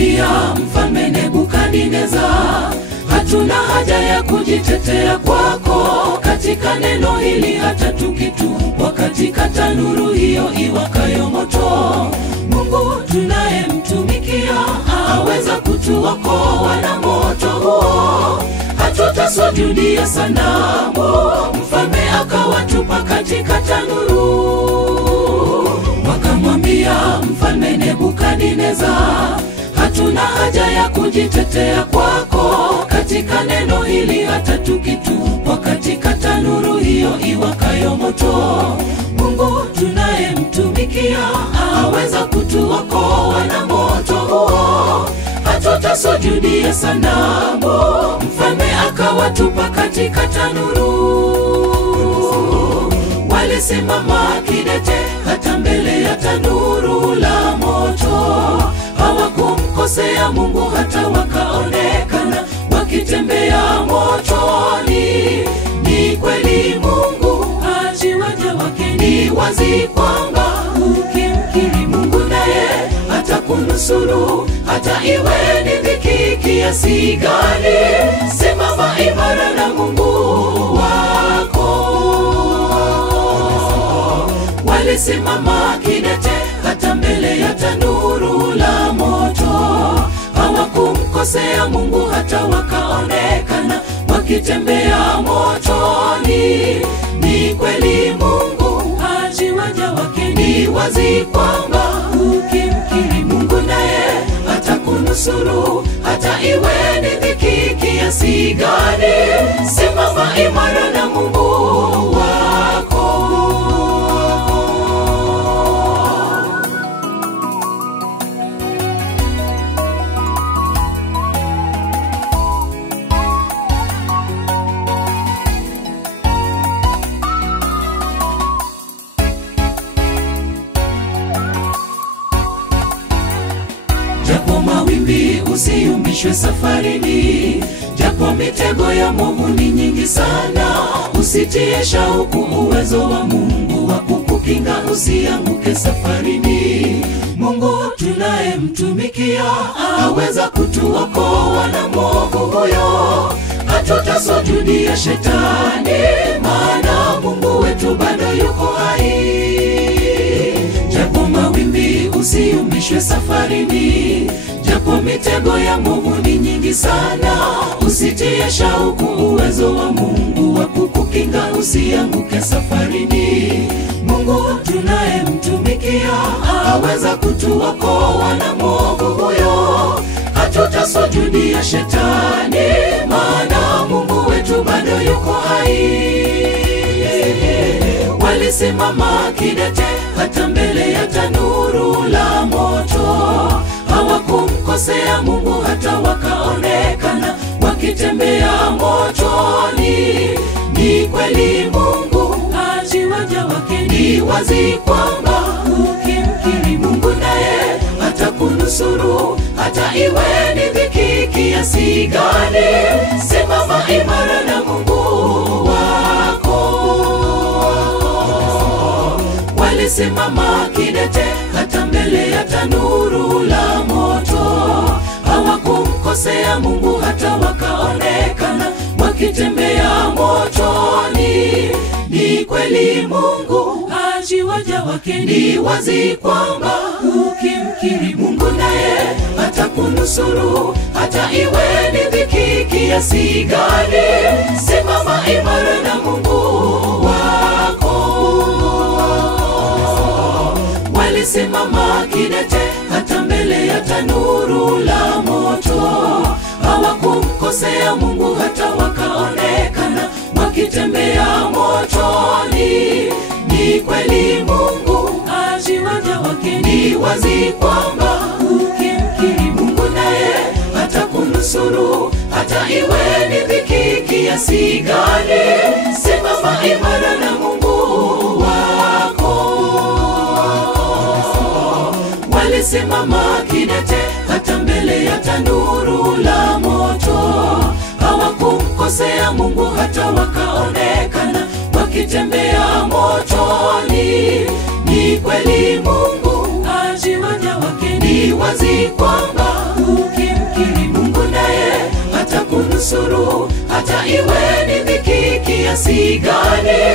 Wakamwambia Mfalme Nebukadneza, hatuna haja ya kujitetea kwako, katika neno hili hata tukitupwa katika tanuru hiyo iwakayo moto, Mungu tunayemtumikia aweza kutuokoa na moto huo, hatutasujudia sanamu. Mfalme akawatupa katika tanuru. Wakamwambia Mfalme Nebukadneza, hatuna haja ya kujitetea kwako, katika neno hili hata tukitupwa katika tanuru hiyo iwakayo moto, Mungu tunayemtumikia aweza kutuokoa na moto huo, hatutasujudia sanamu. Mfalme akawatupa katika tanuru. Walisimama kidete hata mbele ya tanuru la moto, hawakumkosea Mungu hata wakaonekana wakitembea motoni. Ni kweli Mungu ajiwaja wake, ni wazi kwamba ukimkiri Mungu naye atakunusuru, hata iwe ni dhiki kiasi gani. Simama imara na Mungu wako. Walisimama kidete hata mbele ya tanuru la moto, hawakumkosea Mungu hata wakaonekana wakitembea motoni. Ni kweli Mungu ajiwaja wake, ni wazi kwamba ukimkiri Mungu naye atakunusuru, hata iwe ni dhiki kiasi gani. Simama imara na Mungu wako. Japo mawimbi usiumbishwe safarini, japo mitego ya mwovu ni nyingi sana, usitie shauku uwezo wa Mungu wa kukukinga usianguke safarini. Mungu tunayemtumikia aweza kutuokoa na mwovu huyo, hatutasujudia shetani, maana Mungu wetu bado yuko hai. Japo mawimbi usiumbishwe safarini, japo mitego ya mwovu ni nyingi sana, usitie shauku uwezo wa Mungu wa kukukinga usianguke safarini. Mungu tunayemtumikia aweza kutuokoa na mwovu huyo, hatutasujudia shetani, maana Mungu wetu bado yuko hai. Walisimama kidete hata mbele ya tanuru la moto, hawakumkosea Mungu hata wakaonekana wakitembea motoni. Ni kweli Mungu ajiwaja wake, ni wazi kwamba ukimkiri Mungu naye atakunusuru, hata iwe ni dhiki kiasi gani. Simama imara na Mungu wako. Walisimama kidete hata mbele ya tanuru la moto, hawakumkosea Mungu hata wakaonekana wakitembea motoni. Ni kweli Mungu ajiwaja wake, ni wazi kwamba ukimkiri Mungu naye atakunusuru, hata iwe ni dhiki kiasi gani. Simama imara na Mungu wako. Walisimama kidete hata mbele ya tanuru la moto, hawakumkosea Mungu hata wakaonekana wakitembea motoni. Ni kweli Mungu ajiwaja wake, ni wazi kwamba ukimkiri Mungu naye atakunusuru, hata iwe ni dhiki kiasi gani. Simama imara na Mungu wako. Walisimama kidete hata mbele ya tanuru la moto, hawakumkosea Mungu hata wakaonekana wakitembea motoni. Ni kweli Mungu ajiwaja wake, ni wazi kwamba atanusuru, hata iwe ni dhiki kiasi gani.